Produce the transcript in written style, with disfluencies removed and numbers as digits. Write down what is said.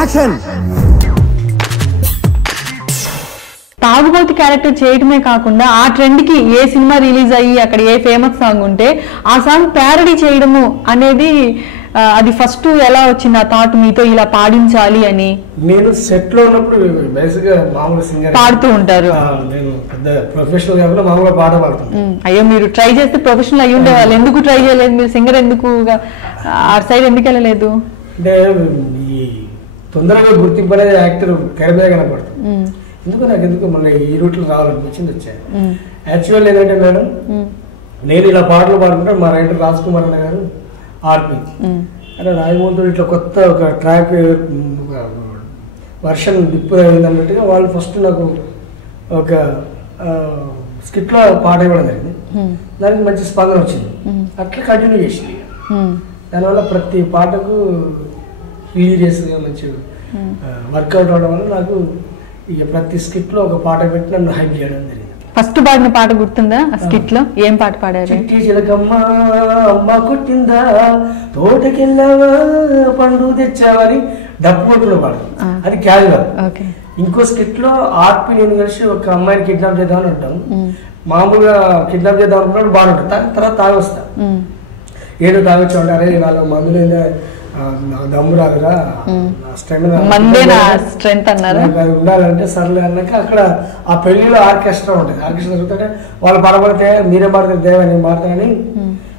Action. తాగుబోతు character చేయడమే కాకుండా ఆ ట్రెండ్ కి ఏ సినిమా రిలీజ్ అయ్యి అక్కడ ఏ ఫేమస్ సాంగ్ ఉంటే ఆ సాంగ్ ప్యారడీ చేయడము అనేది అది ఫస్ట్ ఎలా వచ్చింది ఆ థాట్ మీతో ఇలా పాడించాలి అని? నేను సెట్ లో ఉన్నప్పుడు బేసిక్ గా మామూలు సింగర్ పాడుతూ ఉంటారు. నేను పెద్ద ప్రొఫెషనల్ కాకుండా మామూలుగా పాట పాడుతాను. అయ్యో మీరు ట్రై చేస్తే ప్రొఫెషనల్ అయ్యి ఉండేవాళ్ళు, ఎందుకు ట్రై చేయలేదు? మీరు సింగర్ ఎందుకు ఆ సైడ్ ఎందుకు వెళ్ళలేదు? అంటే ఈ తొందరగా గుర్తింపు అనేది యాక్టర్ తెర మీద కనపడుతుంది. ఎందుకు మళ్ళీ ఈ రూట్ లో రావాలనిపించింది వచ్చాను. యాక్చువల్ ఏంటంటే మేడం, నేను ఇలా పాటలు పాడుకుంటాను. మా రైటర్ రాజ్ కుమార్ అన్న గారు ఆర్పి అంటే రాజమోహన్ ఇట్లా కొత్త ఒక ట్రాక్ వర్షన్ డిప్ అయింది అన్నట్టుగా వాళ్ళు ఫస్ట్ నాకు ఒక స్కిట్ లో పాట ఇవ్వడం జరిగింది. దానికి మంచి స్పందన వచ్చింది. అట్లా కంటిన్యూ చేసింది. దానివల్ల ప్రతి పాటకు హీరియస్గా మంచి వర్కౌట్ అవడం వల్ల నాకు ఇక ప్రతి స్కిట్ లో ఒక పాట పెట్టి నన్ను హైప్ చేయడం జరిగింది. ఫస్ట్ పాడిన పాట గుర్తుందా? ఆ స్కిట్ లో ఏం పాట పాడారు? చిలకమ్మ అమ్మ కొట్టిందా, తోటకెళ్ళావా పండు తెచ్చావని డప్పు కొట్టుకున్న పాట. అది క్యాజువల్. ఇంకో స్కిట్ లో ఆర్పి నేను కలిసి ఒక అమ్మాయిని కిడ్నాప్ చేద్దామని అంటాం. మామూలుగా కిడ్నాప్ చేద్దాం అనుకున్నాడు, బాగుంటుంది. తర్వాత తాగొస్తా, ఏదో తాగొచ్చా అంటే అరే నాలుగు మందులు దమ్ము రాదురా, స్ట్రెంత్ అన్నారు ఉండాలంటే సర్లే అన్నాక అక్కడ ఆ పెళ్లిలో ఆర్కెస్ట్రా ఉంటుంది. ఆర్కెస్ట్రా జరుగుతుంటే వాళ్ళు పడబడితే మీరే పడితే దేవ నేను పాడతానని